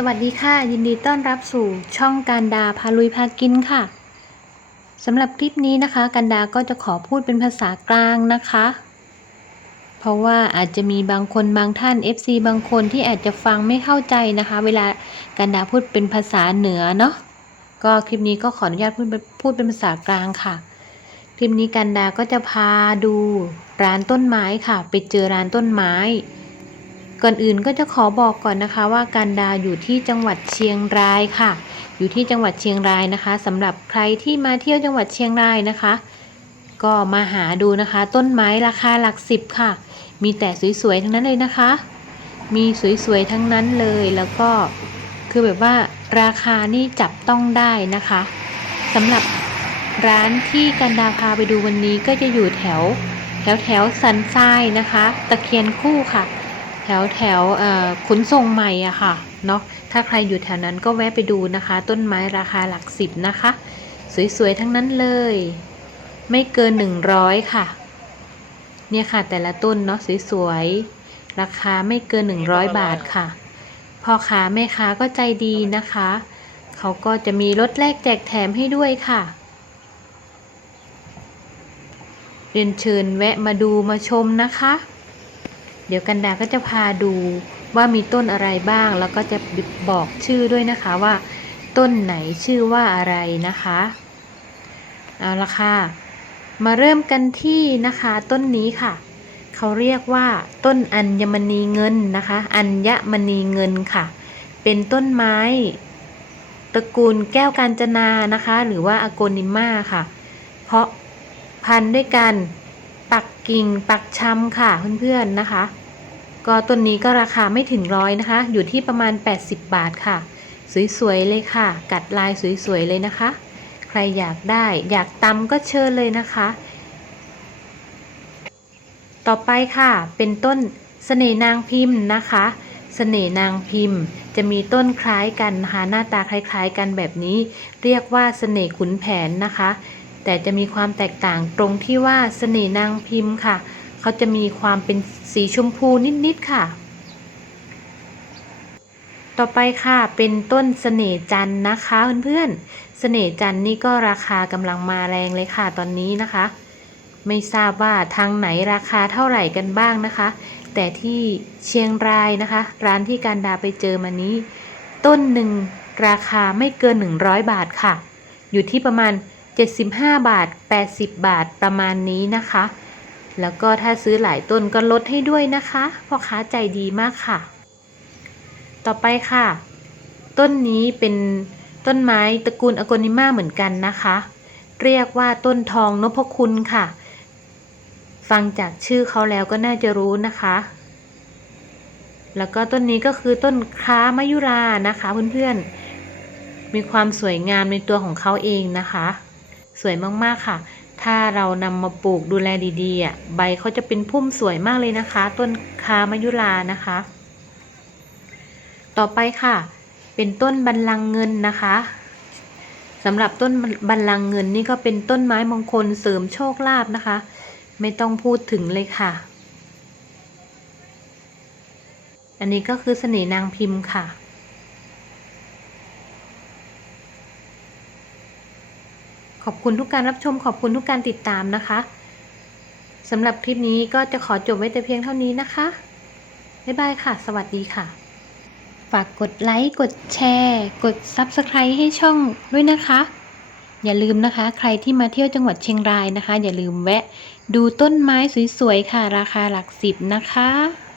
สวัสดีค่ะ ยินดีต้อนรับสู่ช่องการดาพาลุยพากินค่ะสำหรับคลิปนี้นะคะ กันดาก็จะขอพูดเป็นภาษากลางนะคะ เพราะว่าอาจจะมีบางคนบางท่าน FC บางคนที่อาจจะฟังไม่เข้าใจนะคะ เวลากันดาพูดเป็นภาษาเหนือเนาะก็คลิปนี้ก็ขออนุญาตพูดเป็นพูดเป็นภาษากลางค่ะ คลิปนี้กันดาก็จะพาดูร้านต้นไม้ค่ะ ไปเจอร้านต้นไม้ ก่อนอื่นก็จะขอบอกก่อนนะคะว่าการดาอยู่ที่จังหวัดเชียงรายค่ะ อยู่ที่จังหวัดเชียงรายนะคะสำหรับใครที่มาเที่ยวจังหวัดเชียงรายนะคะ ก็มาหาดูนะคะ ต้นไม้ราคาหลักสิบค่ะ มีแต่สวยๆทั้งนั้นเลยนะคะ มีสวยๆทั้งนั้นเลยแล้วก็คือแบบว่าราคานี่จับต้องได้นะคะสำหรับร้านที่กันดาพาไปดูวันนี้ก็จะอยู่แถว แถวแถวสันทรายนะคะ ตะเคียนคู่ค่ะ ถวแถวขุนทรงใหม่อะค่ะเนาะถ้าใครอยู่แถวนั้นก็แวะไปดูนะคะ ต้นไม้ราคาหลักสิบนะคะ สวยๆ ทั้งนั้นเลย ไม่เกิน100ค่ะ เนี่ยค่ะแต่ละต้นเนาะสวยๆ ราคาไม่เกิน100บาทค่ะพ่อค้าแม่ค้าก็ใจดีนะคะ เขาก็จะมีรถแลกแจกแถมให้ด้วยค่ะ เรียนเชิญแวะมาดูมาชมนะคะ เดี๋ยวกันดาก็จะพาดูว่ามีต้นอะไรบ้าง แล้วก็จะบอกชื่อด้วยนะคะว่า ต้นไหนชื่อว่าอะไรนะคะ เอาละค่ะ มาเริ่มกันที่นะคะต้นนี้ค่ะ เขาเรียกว่า ต้นอัญมณีเงินนะคะ อัญมณีเงินค่ะ เป็นต้นไม้ตระกูลแก้วกาญจนานะคะ หรือว่าอโกนิมาค่ะ เพราะพันธุ์ด้วยกันปักกิ่งปักชำค่ะเพื่อนๆนะคะ ก็ต้นนี้ก็ราคาไม่ถึงร้อยนะคะ อยู่ที่ประมาณ 80 บาทค่ะ สวยๆเลยค่ะ กัดลายสวยๆเลยนะคะ ใครอยากได้อยากตำก็เชิญเลยนะคะ ต่อไปค่ะ เป็นต้นเสน่นางพิมพ์นะคะเสน่นางพิมพ์ จะมีต้นคล้ายกันนะคะหน้าตาคล้าย ๆ กันแบบนี้ เรียกว่าเสน่ขุนแผนนะคะ แต่จะมีความแตกต่างตรงที่ว่าเสน่นางพิมพ์ค่ะ เขาจะมีความเป็นสีชมพูนิด ๆ ค่ะ ต่อไปค่ะเป็นต้นเสน่จันนะคะเพื่อนๆเสน่จันนี่ก็ราคากำลังมาแรงเลยค่ะตอนนี้นะคะ ไม่ทราบว่าทางไหนราคาเท่าไหร่กันบ้างนะคะ แต่ที่เชียงรายนะคะ ร้านที่การดาไปเจอมานี้ ต้นหนึ่งราคาไม่เกิน 100 บาทค่ะ อยู่ที่ประมาณ 75 บาท 80 บาทประมาณนี้นะคะ แล้วก็ถ้าซื้อหลายต้นก็ลดให้ด้วยนะคะพ่อค้าใจดีมากค่ะ ต่อไปค่ะ ต้นนี้เป็นต้นไม้ตระกูลอโกนิมาเหมือนกันนะคะ เรียกว่าต้นทองนพคุณค่ะ ฟังจากชื่อเขาแล้วก็น่าจะรู้นะคะ แล้วก็ต้นนี้ก็คือต้นค้ามะยุรานะคะเพื่อนๆมีความสวยงามในตัวของเขาเองนะคะ สวยมากๆค่ะ ถ้าเรานำมาปลูกดูแลดีๆอะใบเขาจะเป็นพุ่มสวยมากเลยนะคะ ต้นคามยุรานะคะ ต่อไปค่ะ เป็นต้นบันลังก์เงินนะคะสำหรับต้นบันลังก์เงินนี่ก็เป็นต้นไม้มงคลเสริมโชคลาภนะคะ ไม่ต้องพูดถึงเลยค่ะ อันนี้ก็คือเสน่ห์นางพิมพ์ค่ะ อบคุณทุกการรับชม ขอบคุณทุกการติดตามนะคะสำหรับคลิปนี้ก็จะขอจบไว้แต่เพียงเท่านี้นะคะ บ๊ายบายค่ะ สวัสดีค่ะ ฝากกดไลค์ กดแชร์ กด Subscribe ให้ช่องด้วยนะคะ อย่าลืมนะคะ ใครที่มาเที่ยวจังหวัดเชียงรายนะคะ อย่าลืมแวะดูต้นไม้สวยๆค่ะ ราคาหลักสิบนะคะ